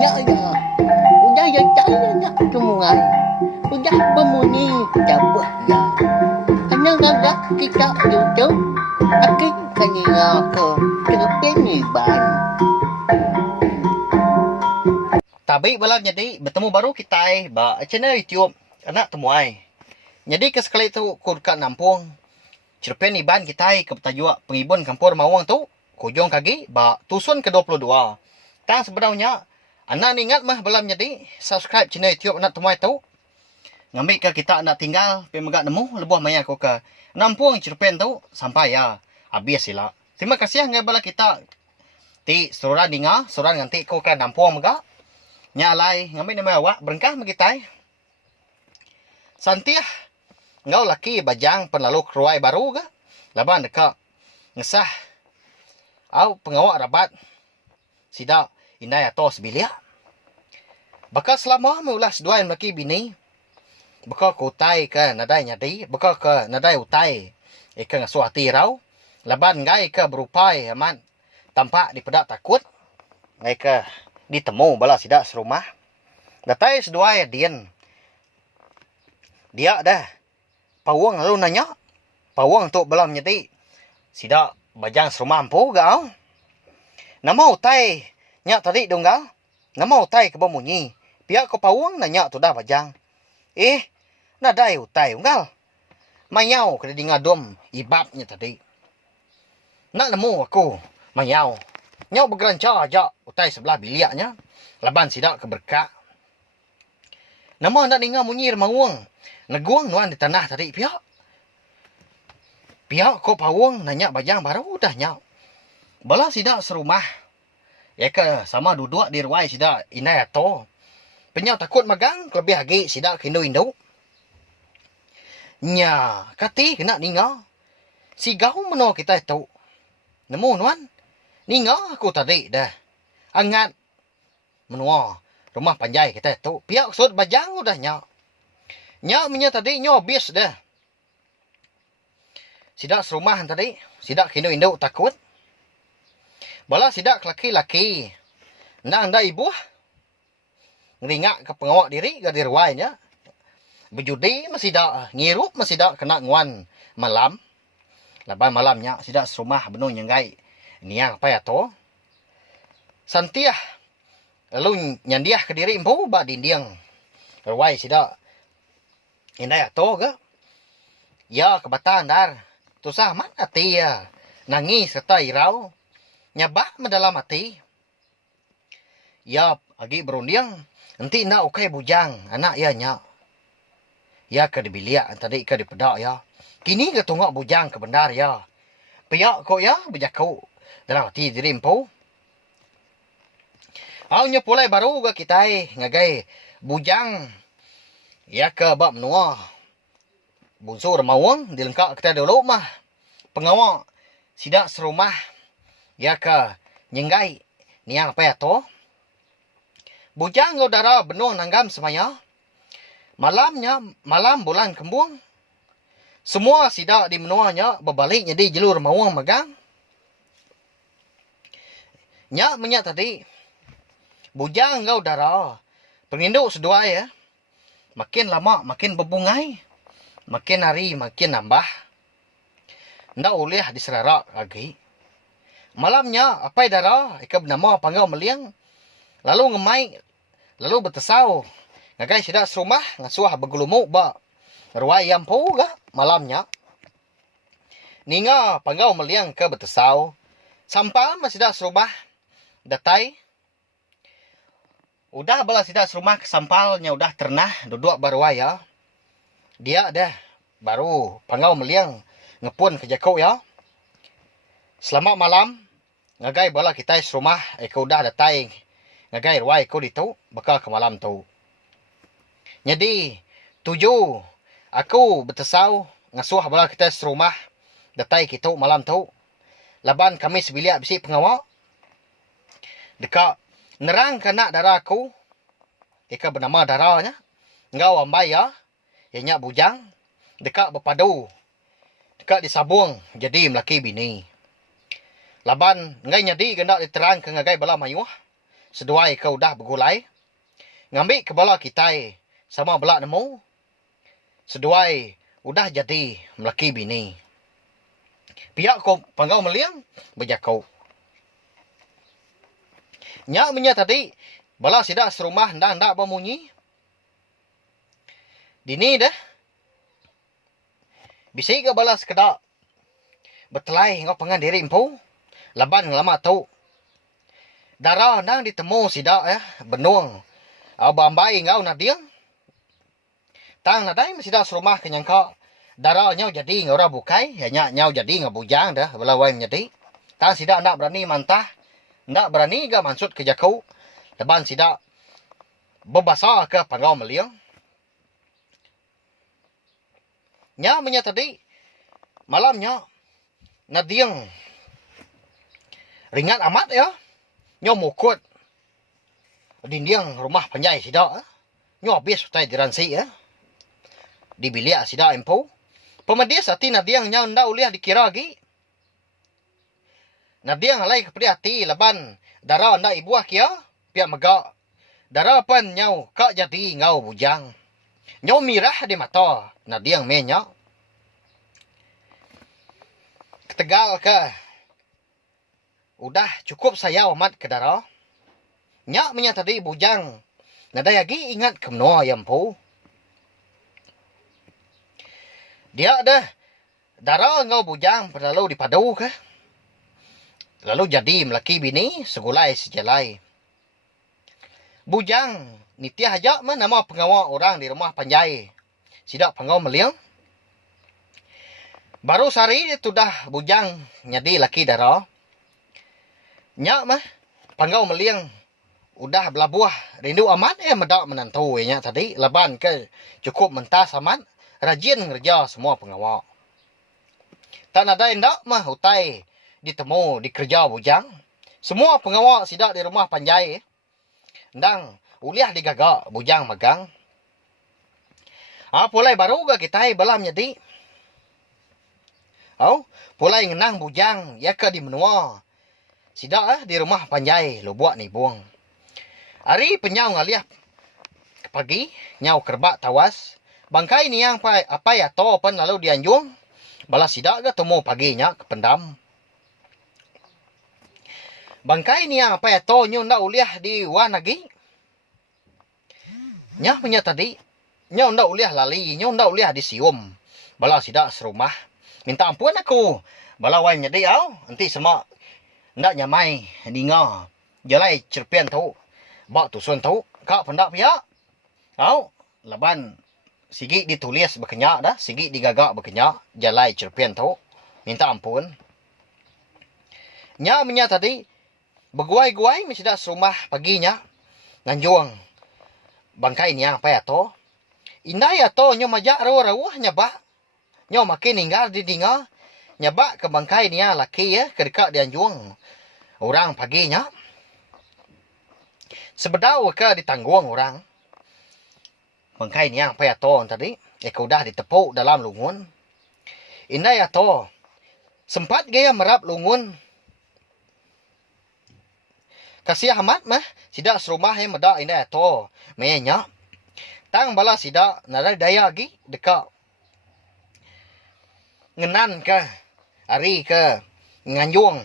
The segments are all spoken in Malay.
Ya ya. Udah ya saya nak semua. Udah bermuni cabut ya. Hanya agak kita duduk. Akin kanina ke terpeniban. Tabi bala jadi bertemu baru kita ba channel YouTube anak temuai. Jadi ke sekali tu ko kat nampung. Cerpen iban kita ke petajua pengibun kampur mawang tu kujong kagi ba tusun ke-22. Tang sebenarnya anak ni ingat mah balam jadi subscribe channel YouTube anak temuai tu. Ngambil ke kita nak tinggal pe megak nemu lebuh maya ko ke nampung cerpen tu sampai ya habis sila. Terima kasih ngai bala kita ti suran dinga suran nganti ko ke nampung megak. Nyalai ngambil nama awak berengkah magitai. Santiah ngau laki bajang penlalu keruai baru ke? Laban dekat ngesah au pengawak rabat sida inai atos bilia. Bakal selama meulas dua yang laki bini. Bakal kutai ke nadai nyadi, bakal ke nadai utai. Ika ngasuh hati rau. Laban ngai ke berupai aman tampak di pedak takut. Ngai ke ditemu bala sida serumah. Datai sedua ya dien. Dia dah pawang lalu nanya. Pawang tu belum nyeti. Sida bajang serumah ampu gau. Nama utai nyak tadi dong gau. Nama utai ke bemunyi. Pihak ko pawang nanya tu dah bajang. Nadai utai unggal. Mayau kena dingadom ibabnya tadi. Nak nemu aku mayau. Nyau bergeranca aja utai sebelah biliaknya. Laban sida keberkak. Nama nak dengar munyir mawang. Neguang nuan di tanah tadi pihak. Pihak ko pawang nanya bajang baru dah nyau. Bala sida serumah. Ya ke sama duduk di ruai sida inai ato. Penyau takut magang lebih lagi sida kindu-indu. Nya kati kena dengar. Si gau meno kita itu. Nemu nuan. Dengar aku tadi dah. Angat menua rumah panjai kita tu. Pihak sud bajang udah nyak. Nyak punya tadi nyak habis dah. Sidak serumah tadi. Sidak kindu-indu takut. Bala sidak laki-laki. Nang ibu. Ngeringat ke pengawak diri ke dirwainya. Berjudi masih dak ngirup masih dak kena nguan malam. Laban malamnya sidak serumah benuh nyenggai. Niang apa ya to? Santiah. Lalu nyandiah ke diri empu ba dinding. Ruai sida inai ato ke? Ya kebatan dar. Tusah man ati ya. Nangis serta irau. Nyabak mendalam hati. Ya agi berunding. Nanti nak ukai bujang. Anak ya nyak. Ya ke dibiliak tadi ke dipedak ya. Kini ke tunggak bujang ke benar ya. Piak kok ya berjakau. Dalam hati diri empu. Awnya pulai baru ke kita ngagai bujang. Ya ke bab menua. Bunsur mawang dilengkap kita dulu mah. Pengawak sidak serumah. Ya ke nyenggai niang apa ya to. Bujang udara benuh nanggam semaya. Malam bulan kembung. Semua sidak di menuanya berbalik jadi jelur mawang magang. Nyak menyak tadi. Bujang kau darah. Penginduk sedua ya. Makin lama makin berbungai. Makin hari makin nambah. Ndak boleh diserarak lagi. Malamnya apa darah. Ika bernama panggau meliang. Lalu ngemai. Lalu bertesau. Ngagai sidak serumah. Ngasuah bergelumuk ba. Ruai yang pau ga malamnya. Ninga panggau meliang ke bertesau. Sampal masih dah serumah. Datai. Udah bala sidak serumah kesampalnya udah ternah duduk baruai ya. Dia dah baru panggau meliang ngepun ke jakau ya. Selamat malam. Ngagai bala kita serumah eko udah datai. Ngagai ruai eko ditu bakal ke malam tu. Jadi 7 aku bertesau ngasuh bala kita serumah datai kita malam tu. Laban kami sebiliak bisi pengawak. Dekat nerang kena darah aku. Ika bernama darahnya. Ngau ambai ya. Ianya bujang. Dekat berpadu. Dekat disabung. Jadi melaki bini. Laban ngai nyadi gendak diterang ke ngagai bala mayuh. Seduai ke udah begulai. Ngambil ke bala kitai sama bala nemu. Seduai udah jadi melaki bini. Pihak ko panggau meliang berjakau. Nyak menya tadi bala sidak serumah hendak bemunyi. Dini dah. Bisi ke bala sekedak betelai ngau pengan diri empu. Laban lama tau. Darah nang ditemu sidak ya benuang. Au bambai ngau nadiang. Tang nadai sidak serumah kenyangka. Darah nyau jadi ngau bukai. Hanya nyau jadi ngau bujang dah. Bala wai menyedi. Tang sidak nak berani mantah. Nak berani ke mansut ke jakau. Laban sidak berbasa ke panggau meliang. Nya menya tadi malamnya nadiang ringat amat ya. Nyo mukut dinding rumah panjai sidak. Nyo habis utai diransi ya. Di bilik sidak empu. Pemedis hati nadiang nyo ndak uliah dikira lagi. Nadiang alai kepedi hati laban darah ndak ibuah kia. Pihak megak. Darah pan nyo kak jadi ngau bujang. Nyo mirah di mata nadiang menya. Ketegal ke. Udah cukup saya amat ke darah. Nyak menya tadi bujang. Nada lagi ingat ke menua yang pu. Dia dah. Darah ngau bujang lalu dipadu ke. Lalu jadi melaki bini segulai sejalai. Bujang nitia aja nama pengawal orang di rumah panjai. Sidak pengawal meliang. Baru sehari itu dah bujang nyadi laki darah. Nyak mah panggau meliang udah belabuah rindu amat medak menantu nya tadi laban ke cukup mentas amat rajin ngerja semua pengawal. Tak ada endak mah utai ditemu dikerja bujang. Semua pengawal sidak di rumah panjai ndang uliah digagak bujang magang. Pulai baru ke kita balam jadi. Pulai ngenang bujang ya ke di menua. Sidak di rumah panjai lo buat ni buang. Hari penyau ngaliah pagi nyau kerbak tawas. Bangkai ni yang apa ya to pen lalu dianjung. Balas sidak ke temu paginya ke pendam. Bangkai ni yang apa ya to nyu ndak uliah di wan lagi. Nyah punya tadi nyau ndak uliah lali, nyau ndak uliah di sium. Balas sidak serumah. Minta ampun aku. Bala wai nyedi au, nanti semak ndak nyamai dinga. Jalai cerpian tau. Bak tusun tau. Kak pendak pihak. Laban sigi ditulis berkenyak dah, sigi digagak berkenyak, jalai cerpian tau. Minta ampun. Nya menya tadi berguai-guai mesti dak serumah paginya. Nganjuang. Bangkai ni apa ya to? Indah ya to nyo majak rawah-rawah nyabak. Nyo makin tinggal di dinga. Nyabak ke bangkai ni laki ya kedekat dianjuang. Orang paginya. Sebedau ke ditangguang orang. Bangkai ni apa ya to tadi? Eka udah ditepuk dalam lungun. Indah ya to. Sempat gaya merap lungun. Kasih amat mah. Sidak serumah yang medak indah ya to. Menya. Tang bala sidak nada daya lagi dekat. Ngenan ke. Hari ke. Nganjuang.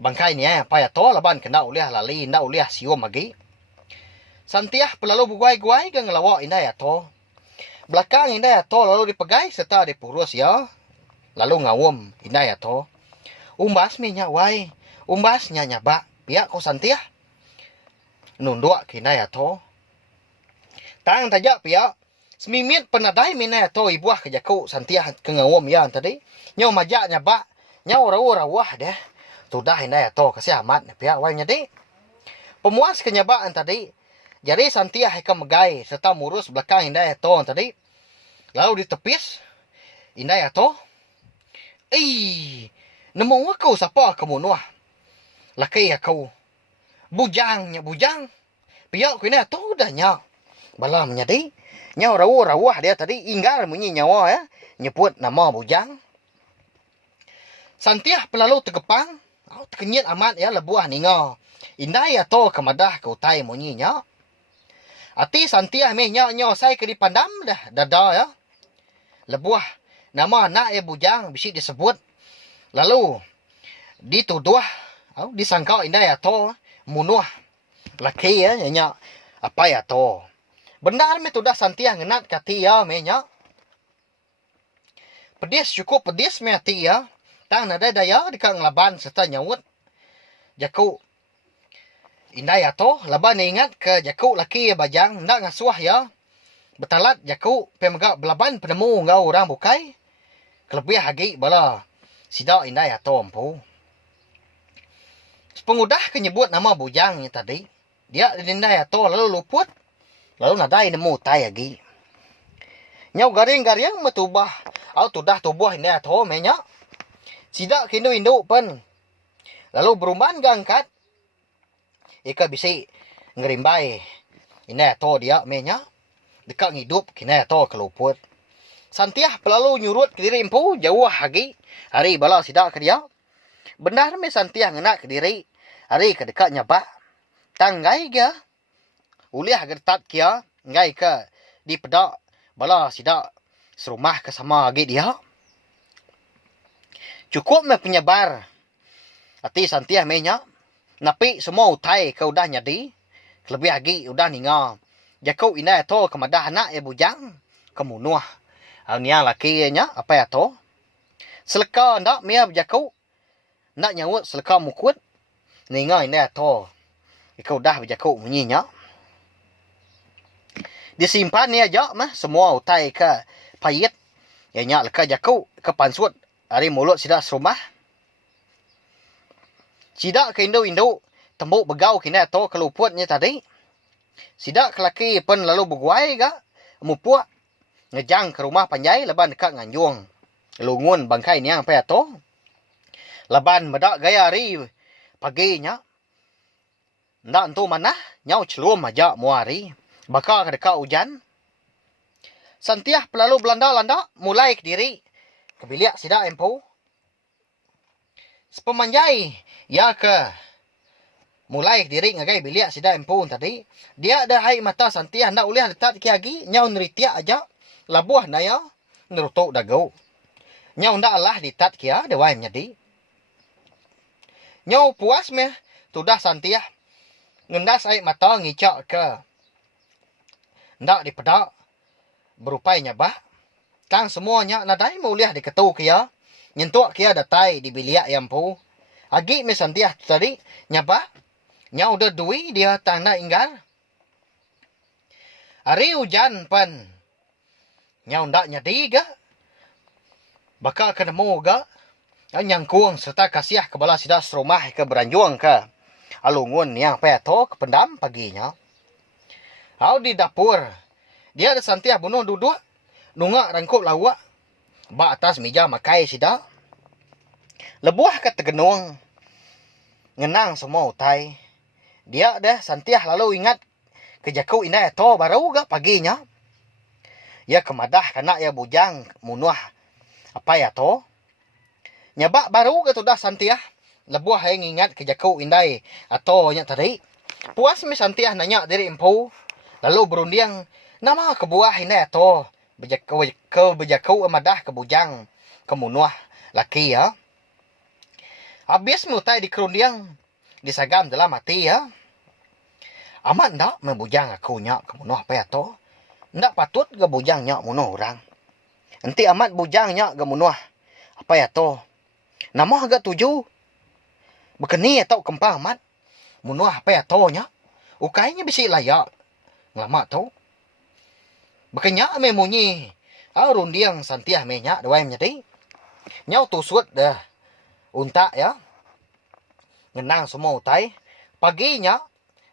Bangkai ni apa ya to laban kena uliah lali. Ndak uliah sium lagi. Santiah pelalu buguai-guai ke ngelawak indah ya to. Belakang indah ya to lalu dipegai serta dipurus ya. Lalu ngawum indah ya to. Umbas minyak wai. Umbasnya nyabak. Pihak ko santiah. Nunduk ke indah ya to. Tang tajak pihak. Semimit penadai minah ya to ibuah ke jaku santiah ke ngawum ya tadi. Nyaw majak nyabak. Nyaw rawah-rawah deh. Sudah indah ya to kasih amat pihak wai nyadi. Pemuas kenyabaan tadi. Jadi santiah heka megai serta murus belakang indah ya to tadi. Lalu ditepis. Indah ya to. Nemu aku siapa kamu nuah. Laki aku. Bujangnya bujang. Pihak ku indah ya to dah nyak. Bala menyadi. Nyaw rawah-rawah dia tadi. Inggar bunyi nyawa ya. Nyebut nama bujang. Santiah pelalu tegepang. Terkenyit amat ya lebuah ningo. Indai ato kemadah ke utai munyi nya. Ati santiah meh nyo sai ke dipandam dah dada ya. Lebuah nama anak bujang bisi disebut. Lalu dituduh disangka indai ato munuh laki ya nya apa ya to. Benar me tudah santiah ngenat kati ya meh nya. Pedis cukup pedis me ati ya. Tang nada daya dikang laban serta nyawut. Jaku indai ato laban ingat ke jaku laki bajang ndak ngasuah ya. Betalat jaku pemegak belaban penemu ngau orang bukai. Kelebih hagi bala sida indai ato empu. Pengudah kenyebut nama bujang ni tadi. Dia indai ato lalu luput. Lalu nadai nemu tai lagi. Nyau garing-garing metubah. Au tudah tubuh indai ato menya. Sida kindu-indu pen. Lalu beruman gangkat. Ika bisi ngerimbai. Indai ato dia menya. Dekat ngidup kina ato keluput. Santiah pelalu nyurut ke diri empu jauh lagi. Hari bala sida ke dia. Benar me santiah ngena ke diri. Hari ke dekat nyabak. Tanggai ke. Uliah gertat kia. Ngai ke di pedak. Bala sida serumah ke sama lagi dia. Cukup me penyebar. Ati santiah menya. Napi semua utai ke udah nyadi. Lebih lagi udah ninga. Jakau ina to kemadah anak bujang. Kemunuh. Niang laki nya apa ya to? Seleka ndak mia jakau. Ndak nyawut seleka mukut. Ninga ina to. Ikau dah berjakau munyinya. Disimpan ni aja mah semua utai ke payit. Ya nya leka jakau ke pansut. Hari mulut sida serumah. Sida ke indu-indu. Tembuk begau kina to keluputnya tadi. Sida ke laki pun lalu berguai ga. Mupuak. Ngejang ke rumah panjai leban dekat nganjung. Lungun bangkai niang apa to. Leban medak gaya hari paginya. Ndak entu mana. Nyau celum aja muari. Bakal ke dekat hujan. Santiah pelalu belanda-landa mulai ke diri. Kebiliak sida empu. Sepemanjai. Ya ke. Mulai ke diri ngagai biliak sida empu tadi. Dia dah hai mata santiah. Ndak ulih letak kiagi. Nyau neritiak aja. Labuah na ya. Nerutuk dagau. Nyau ndak lah ditat kia. Dewai menjadi. Nyau puas meh. Tudah santiah. Ngendas hai mata ngicak ke. Ndak dipedak. Berupai nyabah. Tang semuanya nadai muliah diketu kia. Nyentuk kia datai di biliak yang pu. Agi me santiah tadi nyabah. Nyau dah dui dia tang na inggar. Hari hujan pan. Nyau ndak nyadi ga. Bakal kenemu ga. Nyangkuang serta kasiah ke bala sida serumah ke beranjuang ke. Alungun yang peto ke pendam paginya. Au di dapur. Dia ada santiah bunuh duduk. Nungak rangkup lawak. Ba atas meja makai sida. Lebuah ke tegenung. Ngenang semua utai. Dia dah santiah lalu ingat. Kejakau ina to baru ga paginya. Ya kemadah kena ya bujang munuh. Apa ya to? Nyabak baru ke tudah santiah. Lebuah yang ingat kejakau indai. Atau nya tadi. Puas me santiah nanya diri empu. Lalu berundiang. Nama kebuah indai to. Bejakau amadah ke bujang. Kemunuh laki ya. Habis mutai di kerundiang. Disagam dalam mati ya. Amat ndak membujang aku nyak kemunuh apa ya to. Ndak patut ke bujang nyak munuh orang. Nanti amat bujang nyak ke munuh. Apa ya to. Nama agak 7. Bekeni atau kempang amat. Munuh apa ya to nyak. Ukainya bisi layak. Ngelama to. Bekenya me munyi. Rundiang santiah me nyak dawai menjadi. Nyau tusut dah. Untak ya. Ngenang semua utai. Paginya.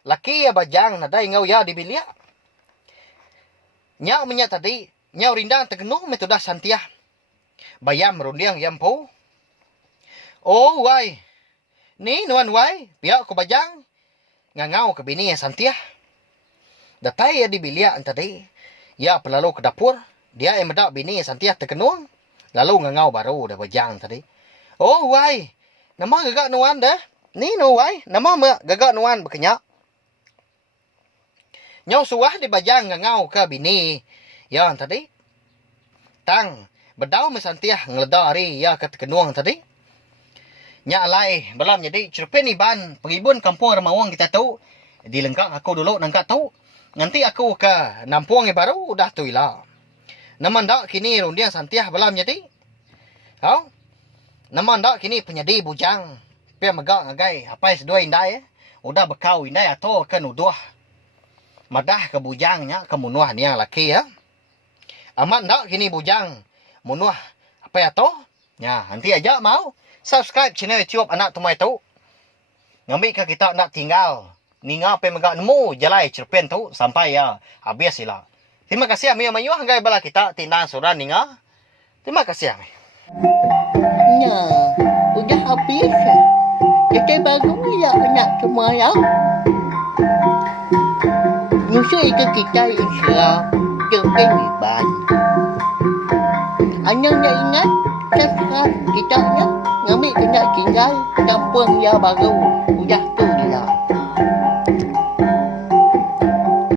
Laki ya bajang nadai ngau ya dibiliak. Nyau menyak tadi. Nyau rindang tegenung metodah santiah. Bayam rundiang yampu. Oh wai. Ni nuan wai. Piak ko bajang. Ngangau ke bini ya santiah. Datai ya dibiliak tadi. Ya pelalu ke dapur. Dia yang medak bini ya santiah tegenung. Lalu ngangau baru dah bajang tadi. Oh wai. Nama gagak nuan dah. Ni nuai. Nama gagak nuan berkenyak. Nyau suah di bajang ngau ke bini. Ya tadi. Tang. Bedau mesantiah ngeledar hari. Ya kata kenuang tadi. Nya alai. Belam jadi. Cerpen iban. Pengibun kampung Remawang kita tahu. Di lengkak aku dulu nangkak tahu. Nanti aku ke Nampuang baru. Dah tu ilah. Nama ndak kini rundiang santiah belam jadi. Kau? Nama ndak kini penyedi bujang. Pia megak ngagai. Apa sedua indai. Udah bekau indai atau ke nuduh. Madah ke bujangnya. Ke munuah ni yang laki ya. Amat ndak kini bujang. Munuah. Apa ya to? Ya, nanti aja mau. Subscribe channel YouTube anak tumai tu. Ngambil ke kita nak tinggal. Ninga pe megak nemu jalai cerpen tu. Sampai ya. Habis sila. Terima kasih Ami Amayuh. Hanggai bala kita tindahan surah ninga. Terima kasih Ami. Nah, udah habis. Kita bagus ya anak semua ya. Nyusul ke kita Islam. Cerpen iban. Anak nak ingat. Subscribe kita ya. Ngambil kena tinggal. Kampung ya baru. Udah tu.